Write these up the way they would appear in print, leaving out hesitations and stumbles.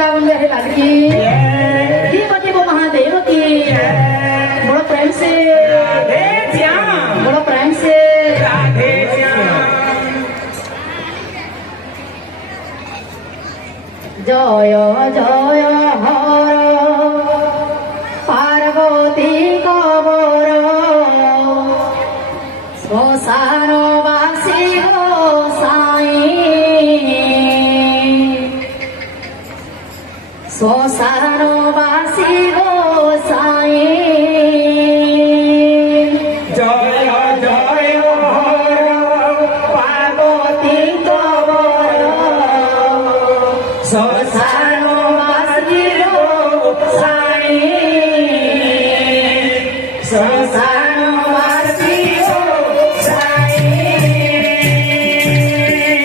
वृंदावन रहे लाल की पति वो महादेव की बड़ो प्रेम से बड़ो प्रेम से जय जय हर पार्वती कबर श्मशानवासी गोसाई श्मशानवासी गोसाई जय जय हर पार्वती कबर श्मशानवासी गोसाई श्मशानवासी गोसाई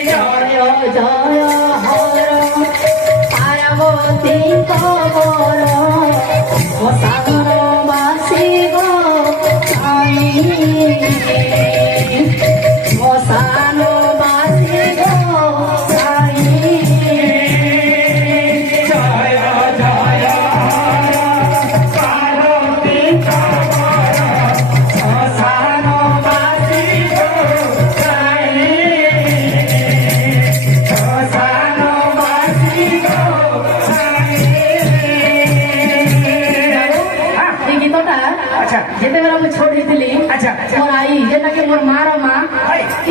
जय जय हर पार्वती कबर श्मशानवासी गोसाई श्मशानवासी गोसाई जय जय पार्वती कबर श्मशानवासी गोसाई श्मशानवासी गोसाई এই গীতটা আচ্ছা যেତେବେଳେ ମୁଁ ଛୋଡ଼ିଥିଲି আচ্ছা ମୋର ଆଈ ଯେନ୍ଟାକି ମୋର ମାର ମା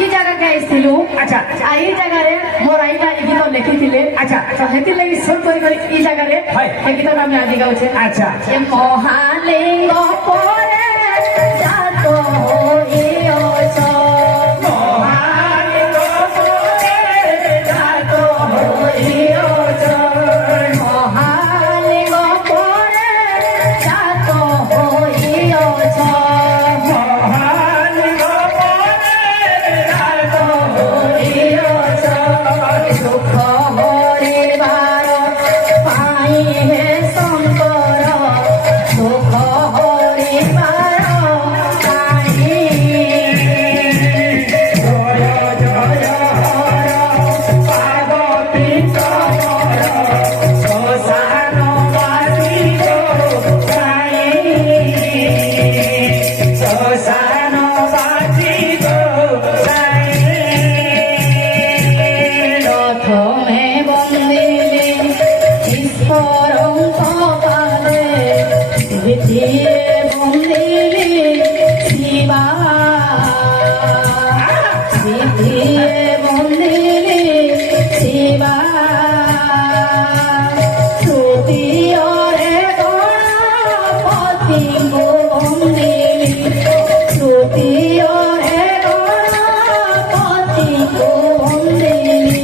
ଇ ଜାଗାକେ ଆସିଥିଲୁ ଆଚ୍ଛା ଆଉ ଇ ଜାଗାରେ ମୋର ଆଈଟା ଇ ଗୀତ ଲେଖିଥିଲେ ଆଚ୍ଛା ତ ସେଥିଲାଗି ସୁର କରି କରି ଇ ଜାଗାରେ ହାଏ। ଏ ଗୀତଟା ଆମେ ଆଜି ଗାଉଛେ ଆଚ୍ଛା ଏ ମହାଲିଙ୍ଗ ପରେ ଜାତ ହୋଇଅଛ ମହାଲିଙ୍ଗ ପରେ ଜାତ ହୋଇଅଛ ମହାଲିଙ୍ଗ ପରେ ଜାତ ହୋଇଅଛ ମହାଲିଙ୍ଗ ପରେ ଜାତ ହୋଇଅଛ ସୁଖ ହରିବାର ପାଇଁ ହେ ଶଙ୍କର ସୁଖ ହରିବାର ପାଇଁ ଜୟ ଜୟ ହର ପାର୍ବତୀ କବର ଶ୍ମଶାନବାସୀ ଗୋସାଇ ଶ୍ମଶାନବାସୀ ଗୋସାଇ ପ୍ରଥମେ ବନ୍ଦିଲି ଈଶ୍ୱରଙ୍କ ପାଦେ ଦ୍ୱିତୀୟ ବନ୍ଦିଲି ଶିବା ଦ୍ୱିତୀୟ ବନ୍ଦିଲି ଶିବା ତୃତୀୟରେ ଗଣପତିଙ୍କୁ ବନ୍ଦିଲି ତୃତୀୟରେ ଗଣପତିଙ୍କୁ ବନ୍ଦିଲି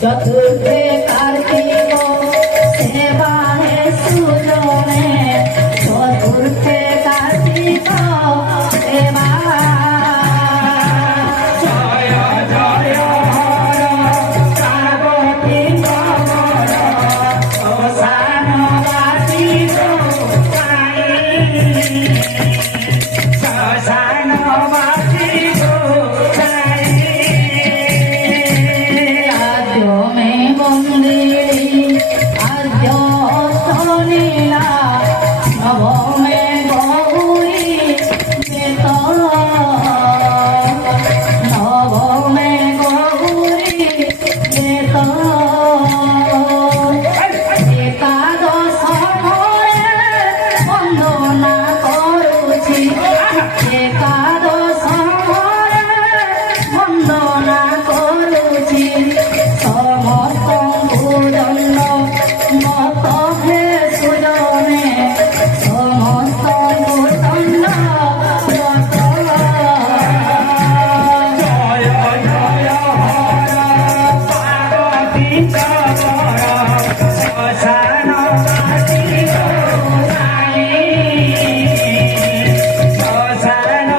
ଚତୁର୍ଥେ କାର୍ତ୍ତିକ ସେବାରେ ସୁଜନେ ଚତୁର୍ଥେ କାର୍ତ୍ତିକ ସେବା ଜୟ ଜୟ ହର ପାର୍ବତୀ କବର ଶ୍ମଶାନବାସୀ ଗୋସାଇ ଶ୍ମଶାନବାସୀ ଗୋସାଇ आद्यो में बंदिली आद्य नीला नव में गौरी बेत नव में गौरी बेत एकादश घरे बंदना करुछि एकादश घरे बंदना करुछि समस्तଙ୍କୁ ଦଣ୍ଡ ମତ ହେ ସୁଜନେ ସମସ୍ତଙ୍କୁ ଦଣ୍ଡ ମତ ଜୟ ଜୟ ହର ପାର୍ବତୀ କବର ଶ୍ମଶାନବାସୀ ଗୋସାଇ ଶ୍ମଶାନ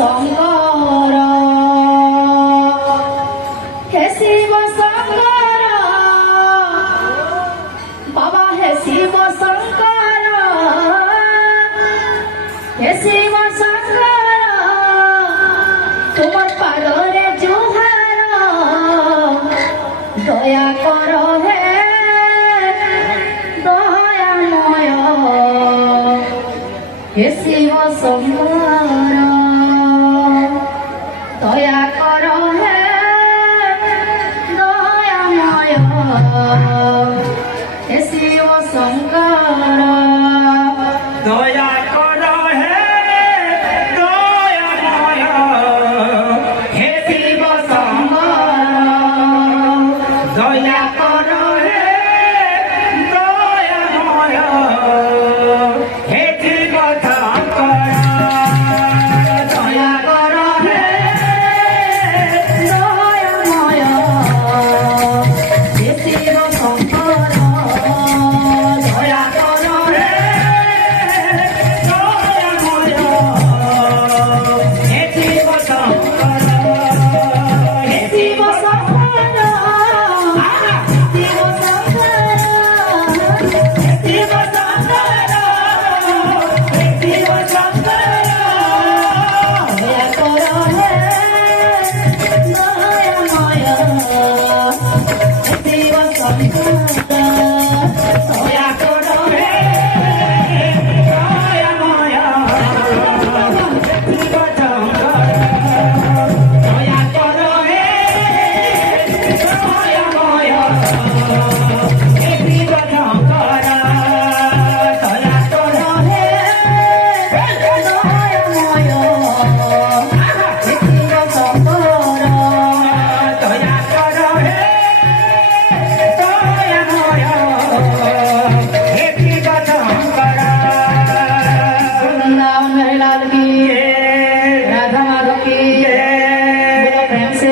শঙ্কর হে শিব শঙ্কর বাবা হে শিব শঙ্কর হে শিব শঙ্কর তোমার পাদরে জুহার দয়া কর হে দয়াময় হে শিব শঙ্কর